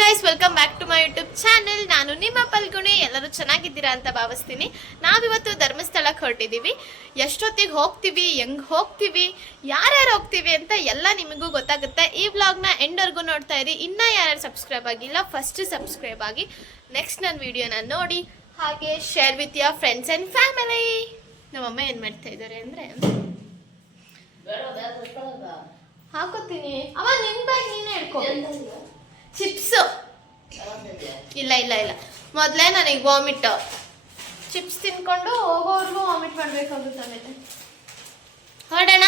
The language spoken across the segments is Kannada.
Guys welcome back to my YouTube channel ನಾನು ನಿಮ್ಮ ಪಲ್ಗುಣಿ. ಎಲ್ಲರೂ ಚೆನ್ನಾಗಿದ್ದೀರಾ ಅಂತ ಭಾವಿಸ್ತೀನಿ. ನಾವಿವತ್ತು ಧರ್ಮಸ್ಥಳಕ್ಕೆ ಹೊರಟಿದ್ದೀವಿ. ಎಷ್ಟೊತ್ತಿಗೆ ಹೋಗ್ತೀವಿ? ಹೆಂಗೆ ಹೋಗ್ತೀವಿ? ಯಾರ್ಯಾರು ಹೋಗ್ತೀವಿ ಅಂತ ಎಲ್ಲ ನಿಮಗೂ ಗೊತ್ತಾಗುತ್ತೆ. ಈ ವ್ಲಾಗ್ನ ಎಂಡರ್ಗೂ ನೋಡ್ತಾ ಇರಿ. ಇನ್ನೂ ಯಾರ್ಯಾರು ಸಬ್ಸ್ಕ್ರೈಬ್ ಆಗಿಲ್ಲ ಫಸ್ಟ್ ಸಬ್ಸ್ಕ್ರೈಬ್ ಆಗಿ ನೆಕ್ಸ್ಟ್ ನನ್ನ ವಿಡಿಯೋನ ನೋಡಿ. ಹಾಗೆ share with your friends and family ನಮ್ಮಮ್ಮ ಏನು ಮಾಡ್ತಾ ಇದ್ದಾರೆ ಅಂದರೆ ಹಾಕೋತೀನಿ. ಅವ ನಿನ್ ಬ್ಯಾಗ್ ನೀನೇ ಹಿಡ್ಕೊ. ಚಿಪ್ಸ್. ಇಲ್ಲ ಇಲ್ಲ ಇಲ್ಲ. ಮೊದಲೇ ನನಗೆ ವಾಮಿಟ್ ಚಿಪ್ಸ್ ತಿನ್ಕೊಂಡು ಹೋಗೋವರೆಗೂ ವಾಮಿಟ್ ಮಾಡ್ಬೇಕಾಗುತ್ತೆ ಆಮೇಲೆ ಹೊರಡೋಣ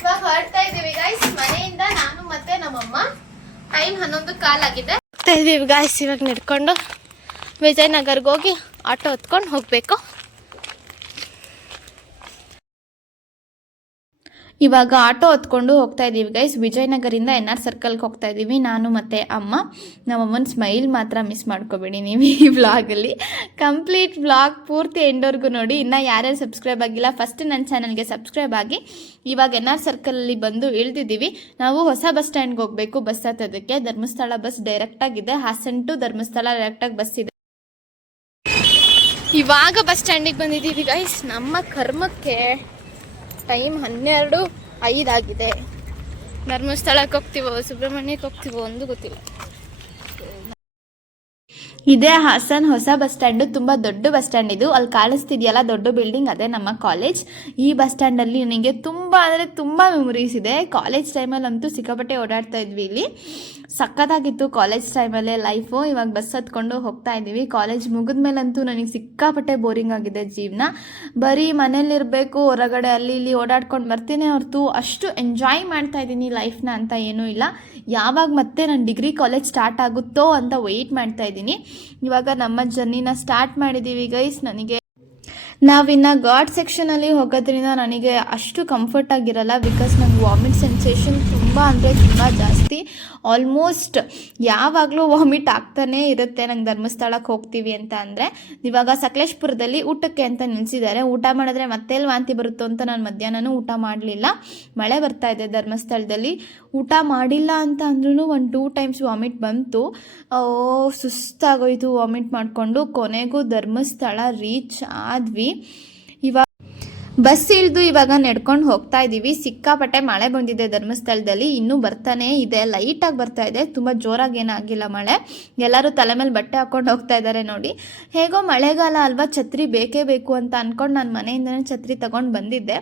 ಇವಾಗ ಹೊರಡ್ತಾ ಇದ್ದೀವಿ ಗಾಯ್ಸ್ ಮನೆಯಿಂದ ನಾನು ಮತ್ತೆ ನಮ್ಮಮ್ಮ. ಟೈಮ್ ಹನ್ನೊಂದು ಕಾಲಾಗಿದೆ ಹೋಗ್ತಾ ಇದ್ದೀವಿ ಗಾಯ್ಸ್ ಇವಾಗ ನಡ್ಕೊಂಡು ವಿಜಯನಗರ್ಗೆ ಹೋಗಿ ಆಟೋ ಹೊತ್ಕೊಂಡು ಹೋಗಬೇಕು. ಇವಾಗ ಆಟೋ ಹೊತ್ಕೊಂಡು ಹೋಗ್ತಾ ಇದ್ದೀವಿ ಗೈಸ್ ವಿಜಯನಗರಿಂದ ಎನ್ ಆರ್ ಸರ್ಕಲ್ಗೆ ಹೋಗ್ತಾ ಇದ್ದೀವಿ ನಾನು ಮತ್ತು ಅಮ್ಮ. ನಮ್ಮಮ್ಮನ ಸ್ಮೈಲ್ ಮಾತ್ರ ಮಿಸ್ ಮಾಡ್ಕೋಬೇಡಿ ನೀವು ಈ ವ್ಲಾಗಲ್ಲಿ ಕಂಪ್ಲೀಟ್ ವ್ಲಾಗ್ ಪೂರ್ತಿ ಎಂಡೋರ್ಗು ನೋಡಿ. ಇನ್ನು ಯಾರ್ಯಾರು ಸಬ್ಸ್ಕ್ರೈಬ್ ಆಗಿಲ್ಲ ಫಸ್ಟ್ ನನ್ನ ಚಾನಲ್ಗೆ ಸಬ್ಸ್ಕ್ರೈಬ್ ಆಗಿ ಇವಾಗ ಎನ್ ಆರ್ ಸರ್ಕಲಲ್ಲಿ ಬಂದು ಇಳ್ದಿದ್ದೀವಿ. ನಾವು ಹೊಸ ಬಸ್ ಸ್ಟ್ಯಾಂಡ್ಗೆ ಹೋಗಬೇಕು ಬಸ್ ಹತ್ತೋದಕ್ಕೆ. ಧರ್ಮಸ್ಥಳ ಬಸ್ ಡೈರೆಕ್ಟಾಗಿದೆ ಹಾಸನ್ ಟು ಧರ್ಮಸ್ಥಳ ಡೈರೆಕ್ಟಾಗಿ ಬಸ್ ಇದೆ. ಇವಾಗ ಬಸ್ ಸ್ಟ್ಯಾಂಡಿಗೆ ಬಂದಿದ್ದೀವಿ ಗೈಸ್ ನಮ್ಮ ಕರ್ಮಕ್ಕೆ ಟೈಮ್ ಹನ್ನೆರಡು ಐದಾಗಿದೆ ಧರ್ಮಸ್ಥಳಕ್ಕೆ ಹೋಗ್ತೀವೋ, ಸುಬ್ರಹ್ಮಣ್ಯಕ್ಕೆ ಹೋಗ್ತೀವೋ ಒಂದು ಗೊತ್ತಿಲ್ಲ. ಇದೇ ಹಾಸನ್ ಹೊಸ ಬಸ್ ಸ್ಟ್ಯಾಂಡ್, ತುಂಬಾ ದೊಡ್ಡ ಬಸ್ ಸ್ಟ್ಯಾಂಡ್ ಇದು. ಅಲ್ಲಿ ಕಾಣಿಸ್ತಿದೆಯಲ್ಲ, ದೊಡ್ಡ ಬಿಲ್ಡಿಂಗ್ ಅದೇ ನಮ್ಮ ಕಾಲೇಜ್ ಈ ಬಸ್ ಸ್ಟ್ಯಾಂಡಲ್ಲಿ ನನಗೆ ತುಂಬ ಅಂದರೆ ತುಂಬ ಮೆಮೊರೀಸ್ ಇದೆ. ಕಾಲೇಜ್ ಟೈಮಲ್ಲಿ ಅಂತೂ ಸಿಕ್ಕಾಪಟ್ಟೆ ಓಡಾಡ್ತಾ ಇದ್ವಿ ಇಲ್ಲಿ. ಸಖತ್ತಾಗಿತ್ತು ಕಾಲೇಜ್ ಟೈಮಲ್ಲೇ ಲೈಫು ಇವಾಗ ಬಸ್ ಹತ್ಕೊಂಡು ಹೋಗ್ತಾ ಇದ್ದೀವಿ. ಕಾಲೇಜ್ ಮುಗಿದ ಮೇಲಂತೂ ನನಗೆ ಸಿಕ್ಕಾಪಟ್ಟೆ ಬೋರಿಂಗ್ ಆಗಿದೆ ಜೀವನ. ಬರೀ ಮನೇಲಿರಬೇಕು ಹೊರಗಡೆ ಅಲ್ಲಿ ಇಲ್ಲಿ ಓಡಾಡ್ಕೊಂಡು ಬರ್ತೀನಿ ಹೊರತು ಅಷ್ಟು ಎಂಜಾಯ್ ಮಾಡ್ತಾ ಇದ್ದೀನಿ ಲೈಫ್ನ ಅಂತ ಏನೂ ಇಲ್ಲ. ಯಾವಾಗ ಮತ್ತೆ ನನ್ನ ಡಿಗ್ರಿ ಕಾಲೇಜ್ ಸ್ಟಾರ್ಟ್ ಆಗುತ್ತೋ ಅಂತ ವೆಯ್ಟ್ ಮಾಡ್ತಾ ಇದ್ದೀನಿ. ಇವಾಗ ನಮ್ಮ ಜರ್ನಿನ ಸ್ಟಾರ್ಟ್ ಮಾಡಿದ್ದೀವಿ ಗೈಸ್ ನನಗೆ ನಾವಿನ್ನು ಗಾಡ್ ಸೆಕ್ಷನಲ್ಲಿ ಹೋಗೋದ್ರಿಂದ ನನಗೆ ಅಷ್ಟು ಕಂಫರ್ಟ್ ಆಗಿರಲ್ಲ ಬಿಕಾಸ್ ನಂಗೆ ವಾಮಿಟ್ ಸೆನ್ಸೇಷನ್ ತುಂಬ ಅಂದರೆ ತುಂಬ ಜಾಸ್ತಿ. ಆಲ್ಮೋಸ್ಟ್ ಯಾವಾಗಲೂ ವಾಮಿಟ್ ಆಗ್ತಾನೇ ಇರುತ್ತೆ. ನಂಗೆ ಧರ್ಮಸ್ಥಳಕ್ಕೆ ಹೋಗ್ತೀವಿ ಅಂತ ಅಂದರೆ, ಇವಾಗ ಸಕಲೇಶ್ಪುರದಲ್ಲಿ ಊಟಕ್ಕೆ ಅಂತ ನಿಲ್ಲಿಸಿದ್ದಾರೆ ಊಟ ಮಾಡಿದ್ರೆ ಮತ್ತೆಲ್ಲಿ ವಾಂತಿ ಬರುತ್ತೋ ಅಂತ ನಾನು ಮಧ್ಯಾಹ್ನನೂ ಊಟ ಮಾಡಲಿಲ್ಲ. ಮಳೆ ಬರ್ತಾ ಇದೆ ಧರ್ಮಸ್ಥಳದಲ್ಲಿ. ಊಟ ಮಾಡಿಲ್ಲ ಅಂತ ಅಂದ್ರೂ ಒಂದು ಟೂ ಟೈಮ್ಸ್ ವಾಮಿಟ್ ಬಂತು. ಸುಸ್ತಾಗೋಯ್ತು ವಾಮಿಟ್ ಮಾಡಿಕೊಂಡು. ಕೊನೆಗೂ ಧರ್ಮಸ್ಥಳ ರೀಚ್ ಆದ್ವಿ. ಬಸ್ ಇಳಿದು ಇವಾಗ ನಡ್ಕೊಂಡು ಹೋಗ್ತಾ ಇದ್ದೀವಿ ಸಿಕ್ಕಾಪಟ್ಟೆ ಮಳೆ ಬಂದಿದೆ ಧರ್ಮಸ್ಥಳದಲ್ಲಿ. ಇನ್ನೂ ಬರ್ತಾನೆ ಇದೆ. ಲೈಟಾಗಿ ಬರ್ತಾ ಇದೆ. ತುಂಬ ಜೋರಾಗಿ ಏನಾಗಿಲ್ಲ ಮಳೆ. ಎಲ್ಲರೂ ತಲೆ ಮೇಲೆ ಬಟ್ಟೆ ಹಾಕ್ಕೊಂಡು ಹೋಗ್ತಾ ಇದ್ದಾರೆ ನೋಡಿ. ಹೇಗೋ ಮಳೆಗಾಲ ಅಲ್ವಾ? ಛತ್ರಿ ಬೇಕೇ ಬೇಕು ಅಂತ ಅಂದ್ಕೊಂಡು ನಾನು ಮನೆಯಿಂದನೇ ಛತ್ರಿ ತಗೊಂಡು ಬಂದಿದ್ದೆ.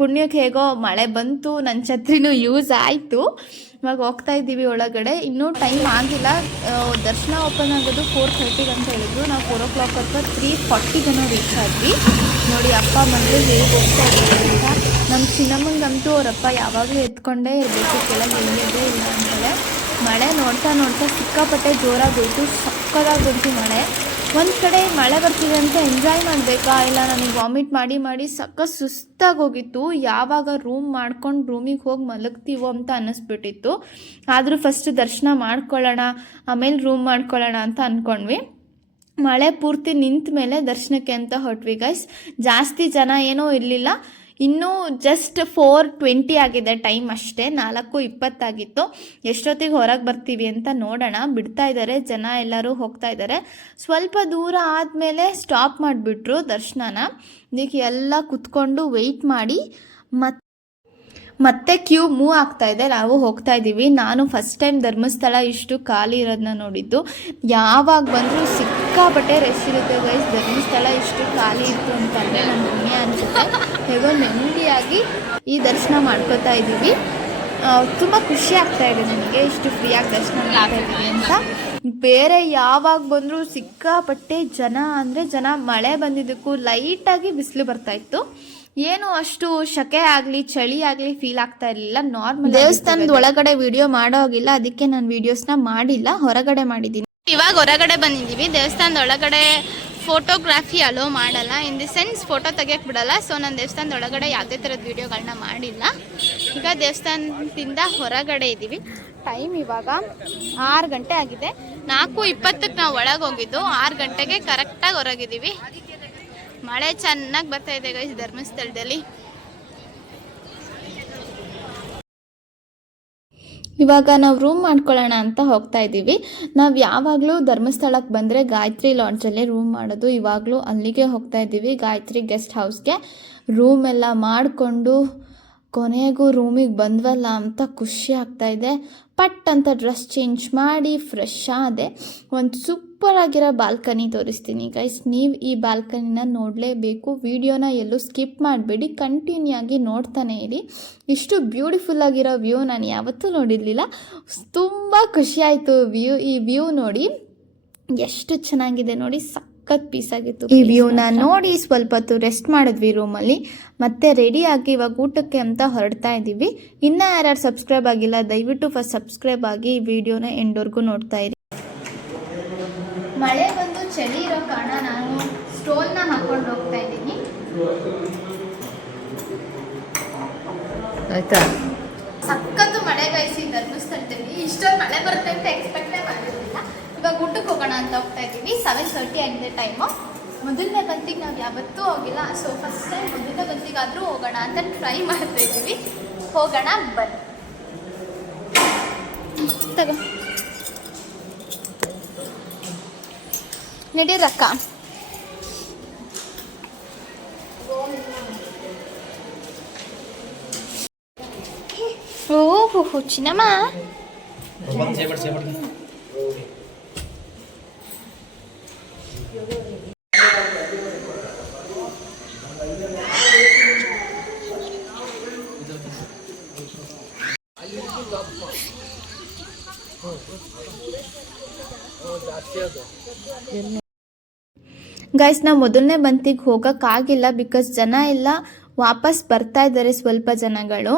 ಪುಣ್ಯಕ್ಕೆ ಹೇಗೋ ಮಳೆ ಬಂತು. ನನ್ನ ಛತ್ರಿನೂ ಯೂಸ್ ಆಯಿತು. ಇವಾಗ ಹೋಗ್ತಾ ಇದ್ದೀವಿ ಒಳಗಡೆ. ಇನ್ನೂ ಟೈಮ್ ಆಗಿಲ್ಲ. ದರ್ಶನ ಓಪನ್ ಆಗೋದು ಫೋರ್ ಥರ್ಟಿಗೆ ಅಂತ ಹೇಳಿದ್ರು ನಾವು ಫೋರ್ ಓ ಕ್ಲಾಕ್ ಅಥವಾ ತ್ರೀ ಫಾರ್ಟಿಗೇನೋ ರೀಚ್ ಆದ್ವಿ. ನೋಡಿ, ಅಪ್ಪ ಮಂದಿ ಹೋಗ್ತಾ ನಮ್ಮ ಚಿನ್ನಮ್ಮಂಗಂತೂ ಅವರಪ್ಪ ಯಾವಾಗಲೂ ಎತ್ಕೊಂಡೇ ಇರಬೇಕು, ಕೆಳಗೆ ಇಳಿಯೋದೇ ಇಲ್ಲ ಅಂದರೆ ಮಳೆ ನೋಡ್ತಾ ನೋಡ್ತಾ ಸಿಕ್ಕಾಪಟ್ಟೆ ಜೋರಾಗಿ ಹೋಯ್ತು ಸಕ್ಕದಾಗಿ ಬಂತು ಮಳೆ. ಒಂದು ಕಡೆ ಮಳೆ ಬರ್ತಿದೆ ಅಂತ ಎಂಜಾಯ್ ಮಾಡಬೇಕಾ? ಇಲ್ಲ ನನಗೆ ವಾಮಿಟ್ ಮಾಡಿ ಮಾಡಿ ಸಕ್ಕ ಸುಸ್ತಾಗಿ ಹೋಗಿತ್ತು ಯಾವಾಗ ರೂಮ್ ಮಾಡ್ಕೊಂಡು ರೂಮಿಗೆ ಹೋಗಿ ಮಲಗ್ತೀವೋ ಅಂತ ಅನ್ನಿಸ್ಬಿಟ್ಟಿತ್ತು. ಆದರೂ ಫಸ್ಟ್ ದರ್ಶನ ಮಾಡ್ಕೊಳ್ಳೋಣ, ಆಮೇಲೆ ರೂಮ್ ಮಾಡ್ಕೊಳ್ಳೋಣ ಅಂತ ಅಂದ್ಕೊಂಡ್ವಿ ಮಳೆ ಪೂರ್ತಿ ನಿಂತ ಮೇಲೆ ದರ್ಶನಕ್ಕೆ ಅಂತ ಹೊಟ್ವಿ ಗೈಸ್ ಜಾಸ್ತಿ ಜನ ಏನೂ ಇರಲಿಲ್ಲ. ಇನ್ನೂ ಜಸ್ಟ್ ಫೋರ್ ಟ್ವೆಂಟಿ ಆಗಿದೆ ಟೈಮ್ ಅಷ್ಟೇ. ನಾಲ್ಕು ಇಪ್ಪತ್ತಾಗಿತ್ತು. ಎಷ್ಟೊತ್ತಿಗೆ ಹೊರಗೆ ಬರ್ತೀವಿ ಅಂತ ನೋಡೋಣ. ಬಿಡ್ತಾ ಇದ್ದಾರೆ ಜನ ಎಲ್ಲರೂ ಹೋಗ್ತಾ ಇದ್ದಾರೆ ಸ್ವಲ್ಪ ದೂರ ಆದಮೇಲೆ ಸ್ಟಾಪ್ ಮಾಡಿಬಿಟ್ರು ದರ್ಶನನ. ಇದಕ್ಕೆ ಎಲ್ಲ ಕುತ್ಕೊಂಡು ವೆಯ್ಟ್ ಮಾಡಿ ಮತ್ತೆ ಮತ್ತೆ ಕ್ಯೂ ಮೂವ್ ಆಗ್ತಾ ಇದೆ. ನಾವು ಹೋಗ್ತಾ ಇದ್ದೀವಿ ನಾನು ಫಸ್ಟ್ ಟೈಮ್ ಧರ್ಮಸ್ಥಳ ಇಷ್ಟು ಖಾಲಿ ಇರೋದನ್ನ ನೋಡಿದ್ದು. ಯಾವಾಗ ಬಂದರೂ ಸಿಕ್ಕಾಪಟ್ಟೆ ರಶ್ ಇರುತ್ತೆ ಗೈಸ್ ಧರ್ಮಸ್ಥಳ ಇಷ್ಟು ಖಾಲಿ ಇತ್ತು ಅಂತಂದರೆ ನಮ್ಮ ಪುಣ್ಯ ಅನಿಸುತ್ತೆ. ಹೇಗೋ ನೆಮ್ಮದಿಯಾಗಿ ಈ ದರ್ಶನ ಮಾಡ್ಕೋತಾ ಇದ್ದೀವಿ. ತುಂಬ ಖುಷಿ ಆಗ್ತಾ ಇದೆ ನನಗೆ ಇಷ್ಟು ಫ್ರೀಯಾಗಿ ದರ್ಶನ ಮಾಡ್ತಾ ಇದ್ದೀವಿ ಅಂತ. ಬೇರೆ ಯಾವಾಗ ಬಂದರೂ ಸಿಕ್ಕಾಪಟ್ಟೆ ಜನ ಅಂದರೆ ಜನ ಮಳೆ ಬಂದಿದ್ದಕ್ಕೂ ಲೈಟಾಗಿ ಬಿಸಿಲು ಬರ್ತಾ ಇತ್ತು. ಏನು ಅಷ್ಟು ಶಕೆ ಆಗಲಿ ಚಳಿ ಆಗಲಿ ಫೀಲ್ ಆಗ್ತಾ ಇರಲಿಲ್ಲ. ನಾರ್ಮಲ್ ದೇವಸ್ಥಾನದ ಒಳಗಡೆ ವಿಡಿಯೋ ಮಾಡೋ ಹೋಗಿಲ್ಲ. ಅದಕ್ಕೆ ನಾನು ವಿಡಿಯೋಸ್ನ ಮಾಡಿಲ್ಲ. ಹೊರಗಡೆ ಮಾಡಿದ್ದೀನಿ ಇವಾಗ ಹೊರಗಡೆ ಬಂದಿದ್ದೀವಿ ದೇವಸ್ಥಾನದ ಒಳಗಡೆ ಫೋಟೋಗ್ರಾಫಿ ಅಲೋ ಮಾಡಲ್ಲ. ಇನ್ ದಿ ಸೆನ್ಸ್ ಫೋಟೋ ತೆಗಿಯಕ್ಕೆ ಬಿಡಲ್ಲ ಸೊ ನಾನು ದೇವಸ್ಥಾನದ ಒಳಗಡೆ ಯಾವುದೇ ಥರದ ವಿಡಿಯೋಗಳನ್ನ ಮಾಡಿಲ್ಲ. ಈಗ ದೇವಸ್ಥಾನದಿಂದ ಹೊರಗಡೆ ಇದ್ದೀವಿ. ಟೈಮ್ ಇವಾಗ ಆರು ಗಂಟೆ ಆಗಿದೆ. ನಾಲ್ಕು ಇಪ್ಪತ್ತಕ್ಕೆ ನಾವು ಒಳಗೆ ಹೋಗಿದ್ದು, ಆರು ಗಂಟೆಗೆ ಕರೆಕ್ಟಾಗಿ ಹೊರಗಿದ್ದೀವಿ. ಮಳೆ ಚೆನ್ನಾಗಿ ಬರ್ತಾ ಇದೆ ಗೈಸ್ ಧರ್ಮಸ್ಥಳದಲ್ಲಿ. ಇವಾಗ ನಾವು ರೂಮ್ ಮಾಡ್ಕೊಳ್ಳೋಣ ಅಂತ ಹೋಗ್ತಾ ಇದ್ದೀವಿ. ನಾವು ಯಾವಾಗಲೂ ಧರ್ಮಸ್ಥಳಕ್ಕೆ ಬಂದರೆ ಗಾಯತ್ರಿ ಲಾಡ್ಜಲ್ಲೇ ರೂಮ್ ಮಾಡೋದು. ಇವಾಗಲೂ ಅಲ್ಲಿಗೆ ಹೋಗ್ತಾ ಇದ್ದೀವಿ. ಗಾಯತ್ರಿ ಗೆಸ್ಟ್ ಹೌಸ್ಗೆ ರೂಮ್ ಎಲ್ಲ ಮಾಡಿಕೊಂಡು ಕೊನೆಗೂ ರೂಮಿಗೆ ಬಂದ್ವಲ್ಲ ಅಂತ ಖುಷಿ ಆಗ್ತಾ ಇದೆ. ಪಟ್ ಅಂತ ಡ್ರೆಸ್ ಚೇಂಜ್ ಮಾಡಿ ಫ್ರೆಶ್ ಆದೆ. ಒಂದು ಸೂಪರ್ ಆಗಿರೋ ಬಾಲ್ಕನಿ ತೋರಿಸ್ತೀನಿ ಗೈಸ್ ನೀವು ಈ ಬಾಲ್ಕನಿನ ನೋಡಲೇಬೇಕು. ವಿಡಿಯೋನ ಎಲ್ಲೂ ಸ್ಕಿಪ್ ಮಾಡಬೇಡಿ ಕಂಟಿನ್ಯೂ ಆಗಿ ನೋಡ್ತಾನೆ ಇರಿ. ಇಷ್ಟು ಬ್ಯೂಟಿಫುಲ್ ಆಗಿರೋ ವ್ಯೂ ನಾನು ಯಾವತ್ತೂ ನೋಡಿರಲಿಲ್ಲ. ತುಂಬ ಖುಷಿಯಾಯಿತು ಆಯಿತು ವ್ಯೂ ಈ ವ್ಯೂ ನೋಡಿ. ಎಷ್ಟು ಚೆನ್ನಾಗಿದೆ ನೋಡಿ ಸಖತ್ ಪೀಸ್ ಆಗಿತ್ತು. ಈ ವ್ಯೂನ ನೋಡಿ ಸ್ವಲ್ಪ ಹೊತ್ತು ರೆಸ್ಟ್ ಮಾಡಿದ್ವಿ ರೂಮಲ್ಲಿ ಮತ್ತೆ ರೆಡಿ ಆಗಿ ಇವಾಗ ಊಟಕ್ಕೆ ಅಂತ ಹೊರಡ್ತಾ ಇದ್ದೀವಿ ಇನ್ನೂ ಯಾರ್ಯಾರು ಸಬ್ಸ್ಕ್ರೈಬ್ ಆಗಿಲ್ಲ ದಯವಿಟ್ಟು ಫಸ್ಟ್ ಸಬ್ಸ್ಕ್ರೈಬ್ ಆಗಿ ಈ ವಿಡಿಯೋನ ಎಂಡೋರ್ಗೂ ನೋಡ್ತಾ ಇರಿ. ಮಳೆ ಬಂದು ಚಳಿ ಇರೋ ಕಾರಣ ನಾನು ಸ್ಟೋನ್ನ ಹಾಕೊಂಡು ಹೋಗ್ತಾ ಇದ್ದೀನಿ. ಆಯ್ತಾ? ಸಖತ್ತು ಮಳೆ ಬಯಸಿ ಧರ್ಮಸ್ಥಳದಲ್ಲಿ ಇಷ್ಟೊಂದು ಮಳೆ ಬರುತ್ತೆ ಅಂತ ಎಕ್ಸ್ಪೆಕ್ಟೇ ಮಾಡಿರಲಿಲ್ಲ. ಇವಾಗ ಊಟಕ್ಕೆ ಹೋಗೋಣ ಅಂತ ಹೋಗ್ತಾ ಇದ್ದೀವಿ ಸೆವೆನ್ ತರ್ಟಿ ಆಗಿದೆ ಟೈಮು ಮೊದಲನೇ ಬಂತಿಗೆ ನಾವು ಯಾವತ್ತೂ ಹೋಗಿಲ್ಲ. ಸೊ ಫಸ್ಟ್ ಟೈಮ್ ಮೊದಲನೇ ಬಂತಿಗಾದರೂ ಹೋಗೋಣ ಅಂತ ಟ್ರೈ ಮಾಡ್ತಾ ಇದ್ದೀವಿ. ಹೋಗೋಣ ಬನ್ನಿ. ತಗೋ. ನಡೀರಕ್ಕ ಓಹೋ ಚಿನ್ನಮ್ಮ ಬಂದು ಸೇಪಟ್ ಗೈಸ್ ನಾ ಮೊದಲನೇ ಬಂತಿಗೆ ಹೋಗೋಕ್ಕಾಗಿಲ್ಲ ಬಿಕಾಸ್ ಜನ ಎಲ್ಲ ವಾಪಸ್ ಬರ್ತಾ ಇದ್ದಾರೆ ಸ್ವಲ್ಪ ಜನಗಳು.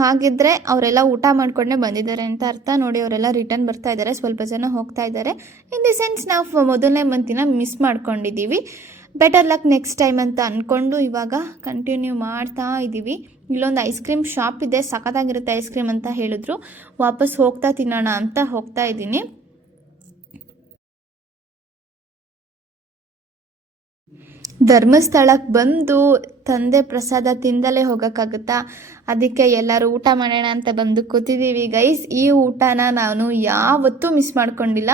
ಹಾಗಿದ್ರೆ ಅವರೆಲ್ಲ ಊಟ ಮಾಡ್ಕೊಂಡೇ ಬಂದಿದ್ದಾರೆ ಅಂತ ಅರ್ಥ. ನೋಡಿ, ಅವರೆಲ್ಲ ರಿಟರ್ನ್ ಬರ್ತಾ ಇದ್ದಾರೆ, ಸ್ವಲ್ಪ ಜನ ಹೋಗ್ತಾ ಇದ್ದಾರೆ. ಇನ್ ದಿ ಸೆನ್ಸ್ ನಾವು ಮೊದಲನೇ ಮಂತಿನ ಮಿಸ್ ಮಾಡ್ಕೊಂಡಿದ್ದೀವಿ ಬೆಟರ್ ಲಕ್ ನೆಕ್ಸ್ಟ್ ಟೈಮ್ ಅಂತ ಅಂದ್ಕೊಂಡು ಇವಾಗ ಕಂಟಿನ್ಯೂ ಮಾಡ್ತಾ ಇದ್ದೀವಿ ಇಲ್ಲೊಂದು ಐಸ್ ಕ್ರೀಮ್ ಶಾಪ್ ಇದೆ, ಸಖತ್ತಾಗಿರುತ್ತೆ ಐಸ್ ಕ್ರೀಮ್ ಅಂತ ಹೇಳಿದ್ರು. ವಾಪಸ್ ಹೋಗ್ತಾ ತಿನ್ನೋಣ ಅಂತ ಹೋಗ್ತಾ ಇದ್ದೀನಿ. ಧರ್ಮಸ್ಥಳಕ್ಕೆ ಬಂದು ತಂದೆ ಪ್ರಸಾದ ತಿಂದಲೇ ಹೋಗೋಕ್ಕಾಗುತ್ತಾ? ಅದಕ್ಕೆ ಎಲ್ಲರೂ ಊಟ ಮಾಡೋಣ ಅಂತ ಬಂದು ಕೂತಿದ್ದೀವಿ ಗೈಸ್, ಈ ಊಟನ ನಾನು ಯಾವತ್ತೂ ಮಿಸ್ ಮಾಡ್ಕೊಂಡಿಲ್ಲ.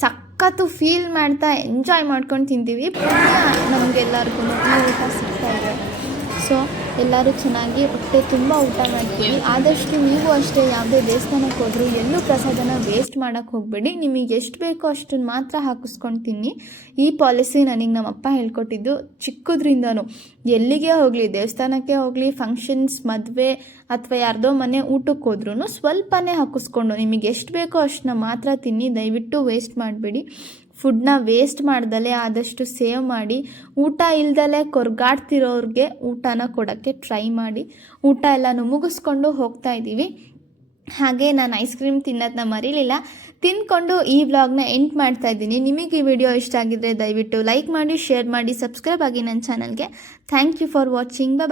ಸಖತ್ತು ಫೀಲ್ ಮಾಡ್ತಾ ಎಂಜಾಯ್ ಮಾಡ್ಕೊಂಡು ತಿಂತೀವಿ. ನಮಗೆಲ್ಲರಿಗೂ ಊಟ ಸಿಗ್ತಾ ಇದೆ. ಸೊ ಎಲ್ಲರೂ ಚೆನ್ನಾಗಿ ಹೊಟ್ಟೆ ತುಂಬ ಊಟ ಮಾಡ್ತೀವಿ. ಆದಷ್ಟು ನೀವು ಅಷ್ಟೇ ಯಾವುದೇ ದೇವಸ್ಥಾನಕ್ಕೆ ಹೋದರೂ ಎಲ್ಲೂ ಪ್ರಸಾದನ ವೇಸ್ಟ್ ಮಾಡೋಕ್ಕೆ ಹೋಗಬೇಡಿ. ನಿಮಗೆ ಎಷ್ಟು ಬೇಕೋ ಅಷ್ಟನ್ನು ಮಾತ್ರ ಹಾಕಿಸ್ಕೊಂಡು ತಿನ್ನಿ ಈ ಪಾಲಿಸಿ ನನಗೆ ನಮ್ಮಪ್ಪ ಹೇಳ್ಕೊಟ್ಟಿದ್ದು ಚಿಕ್ಕದ್ರಿಂದನೂ. ಎಲ್ಲಿಗೆ ಹೋಗಲಿ, ದೇವಸ್ಥಾನಕ್ಕೆ ಹೋಗಲಿ ಫಂಕ್ಷನ್ಸ್ ಮದುವೆ ಅಥವಾ ಯಾರ್ದೋ ಮನೆ ಊಟಕ್ಕೆ ಹೋದ್ರೂ ಸ್ವಲ್ಪನೇ ಹಾಕಿಸ್ಕೊಂಡು ನಿಮಗೆ ಎಷ್ಟು ಬೇಕೋ ಅಷ್ಟನ್ನ ಮಾತ್ರ ತಿನ್ನಿ. ದಯವಿಟ್ಟು ವೇಸ್ಟ್ ಮಾಡಬೇಡಿ. ಫುಡ್ನ ವೇಸ್ಟ್ ಮಾಡ್ದಲೇ ಆದಷ್ಟು ಸೇವ್ ಮಾಡಿ, ಊಟ ಇಲ್ದಲೇ ಕೊರ್ಗಾಡ್ತಿರೋರಿಗೆ ಊಟನ ಕೊಡೋಕ್ಕೆ ಟ್ರೈ ಮಾಡಿ. ಊಟ ಎಲ್ಲನೂ ಮುಗಿಸ್ಕೊಂಡು ಹೋಗ್ತಾ ಇದ್ದೀವಿ. ಹಾಗೆ ನಾನು ಐಸ್ ಕ್ರೀಮ್ ತಿನ್ನೋದನ್ನ ಮರೀಲಿಲ್ಲ. ತಿನ್ಕೊಂಡು ಈ ವ್ಲಾಗ್ನ ಎಂಡ್ ಮಾಡ್ತಾ ಇದ್ದೀನಿ. ನಿಮಗೆ ಈ ವಿಡಿಯೋ ಇಷ್ಟ ಆಗಿದ್ರೆ ದಯವಿಟ್ಟು ಲೈಕ್ ಮಾಡಿ ಶೇರ್ ಮಾಡಿ ಸಬ್ಸ್ಕ್ರೈಬ್ ಆಗಿ ನನ್ನ ಚಾನಲ್ಗೆ thank you for watching bye